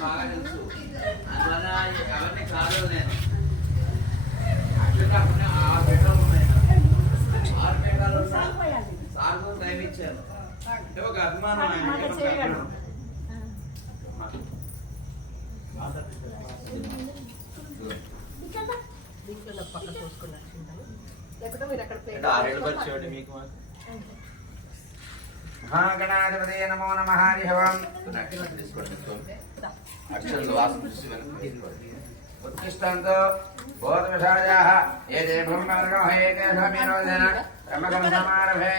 బాగా తెలుసు అందువల్ల అవన్నీ కాదు నేను యాక్చువల్గా 6 పేకాలు ఉన్నాయి 6 పేకాలు సార్కు టైం ఇచ్చాను అంటే ఒక అభిమానం మహాగణాధిపతే నమో నమః హరి ఓం అక్షరం వాసు ఉత్తిష్టంతో బోధవిషాయాః ఏ దే బ్రహ్మవర్గో హేతే సమీరోజన బ్రహ్మకర్మ సమారభే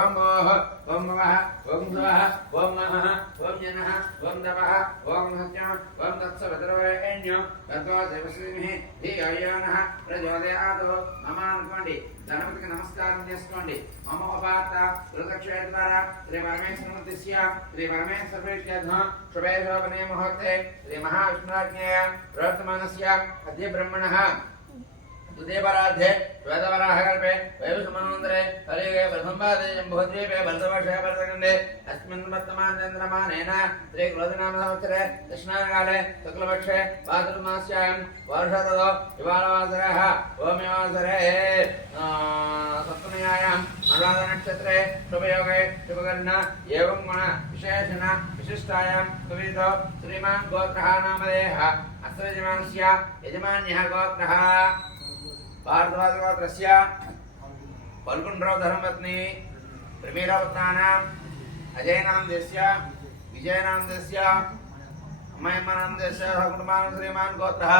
ఓం భోః ఓం భవః ఓం స్వః ఓం నమః ఓం జనః ఓం తపః ఓం సత్యం ఓం తత్సవితుర్వరేణ్యం తత్తో దేవశ్రీమిః ధియో యో నః ప్రచోదయాత్ మమ అనుకోండి గణపతికి నమస్కారం చేసుకోండి మమ ఉపాత్త రుద్రక్షేత్ర ద్వారా శ్రీ పరమేశ్వరమూర్తిస్య శ్రీ పరమేశ్వరప్రీత్యర్థ శుభే శోభనే ముహూర్తే శ్రీ మహావిష్ణురాజ్ఞేయ ప్రవర్తమానస్య అద్య బ్రహ్మణః दुदेवराध्ये श्वेतवराहकल्पे वैवसमनोन्दरे कलियुगे प्रथमपादे जम्बूद्वीपे भरतवर्षे भरतखण्डे अस्मिन् वर्तमानचन्द्रमानेन श्रीक्रोधनामसंवत्सरे दक्षिणाकाले शुक्लपक्षे भाद्रमास्यां वर्षततो हिमालयवासरः ओम्यवासरे सप्तम्यायां अनुराधनक्षत्रे शुभयोगे शुभकर्ण एवं गुण विशेषण विशिष्टायां कवितो श्रीमान् गोत्रः नामधेयः अस्य यजमानस्य यजमान्यः गोत्रः भारद्वाजगोत्रस्य पल्कुण्ड्राव धर्मपत्नी प्रमीरावत्नानाम् अजयनामदेस्य विजयनामदेस्य अम्मयम्मनामदेस्य कुटुम्बानां श्रीमान् गोत्रः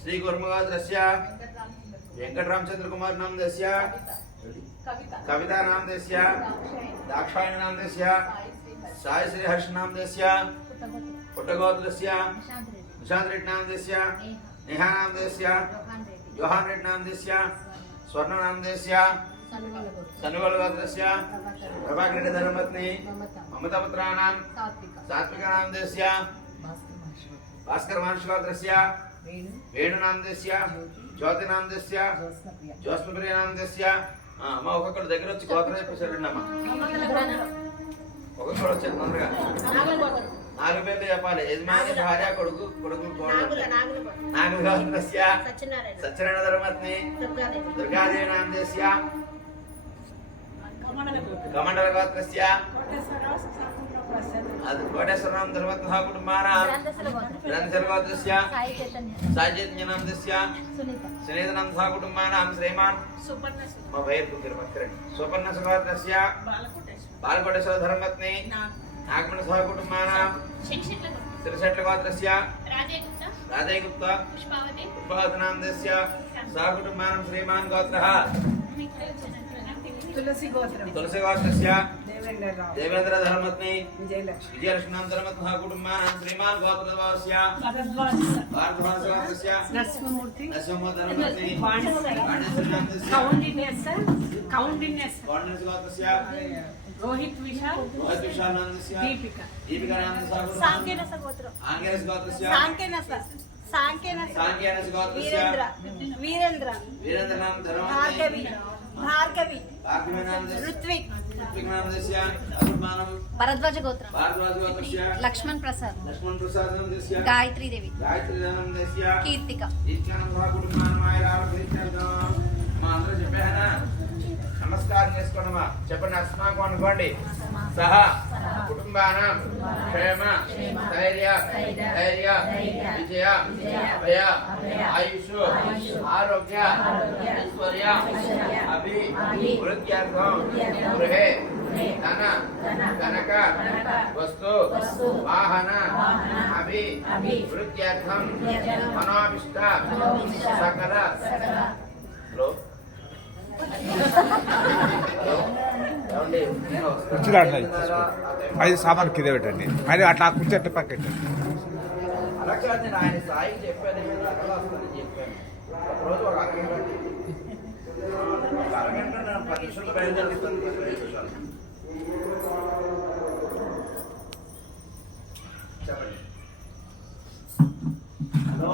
श्रीकुर्मगोत्रस्य वेङ्कटरामचन्द्रकुमार नामदेस्य कविता नामदेस्य दाक्षायणी नामदेस्य साई श्रीहर्ष नामदेस्य पुट्टगोत्रस्य निशांत रेड्डी नामदेस्य नेहा नामदेस्य जोहान रेड्डी नामदेस्य स्वर्ण नामदेस्य सनुवल गोत्रस्य प्रभाकर रेड्डी धर्मपत्नी ममता पुत्राणां सात्विक नामदेस्य भास्कर महर्षि गोत्रस्य वेणु नामदेस्य ज्योति नामदेस्य ज्योत्स्नप्रिय नामदेस्य అమ్మ ఒక్కొక్కరు దగ్గర వచ్చి గోత్రం చెప్పేసారండి అమ్మ ఒక్కొక్కరు వచ్చారు తొందరగా 4 పేర్లు చెప్పాలి యజమాని భార్య కొడుకు కొడుకు నాగుల గోత్రస్య సత్యనారాయణ ధర్మపత్ని దుర్గాదేవి నామదేస్య కమండల గోత్రస్య కోటేశ్వరరామ ధర్మత్వ కుటుంబానాం గ్రంథశల గోత్రస్య సాయి చైతన్య నామదేస్య సునీత నామధ కుటుంబానాం శ్రీమాన్ మా భైర్ సుపర్ణ గోత్రస్య బాలకోటేశ్వర ధర్మపత్ని नागमण सह कुटुंबानां सिरसट्ल गोत्रस्य राजय गुप्ता पुष्पावती नामदेस्य सह कुटुंबानां श्रीमान् गोत्रः तुलसी गोत्रस्य देवेंद्र धर्मपत्नी विजयलक्ष्मी नाम धर्मत्व कुटुंबानां श्रीमान् गोत्रस्य भारद्वाज गोत्रस्य नरसिंहमूर्ति धर्मपत्नी कौंडिन्यस गोत्रस्य रोहित विशाल नामदेस्य दीपिका नामदेस्य सांकेनस गोत्र आंगेरस गोत्रस्य सांकेनस गोत्रस्य वीरेंद्र नाम धर्मपत्नी भार्गवी नामदेस्य ऋत्विक नामदेस्य कुटुंबानां भारद्वाज गोत्रस्य लक्ष्मण प्रसाद नामदेस्य गायत्री देवी नामदेस्य कीर्तिका नाम कुटुंबानां आयरावतीर्थं मांद्र जपेहना नमस्कार చేసుకోనమా చెప్పండి అస్మాకం అనుకోండి సహ కుటుంబానాం క్షేమ ధైర్య విజయ అభయ ఆయుష్ ఆరోగ్య ఐశ్వర్య అభివృద్ధ్యర్థం గృహే ధన కనక వస్తు వాహన అభివృద్ధ్యర్థం మనోభిష్ట సకల కుర్చీలో అట్లా ఐదు సామాన్ కింద పెట్టండి అది అట్లా కుర్చీ అట్లా పక్కండి ఆయన సాయి చెప్పాను రోజు ఒక అరగంట 10 నిమిషాలు బయలుదేరుతుంది 10 నిమిషాలు చెప్పండి హలో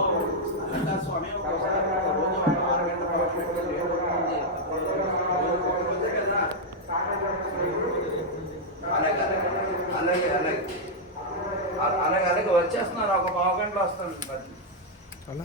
స్వామి ఒకసారి రోజు అరగంట అలాగే వచ్చేస్తున్నారు, ఒక పావు గంటలో వస్తాను. అలా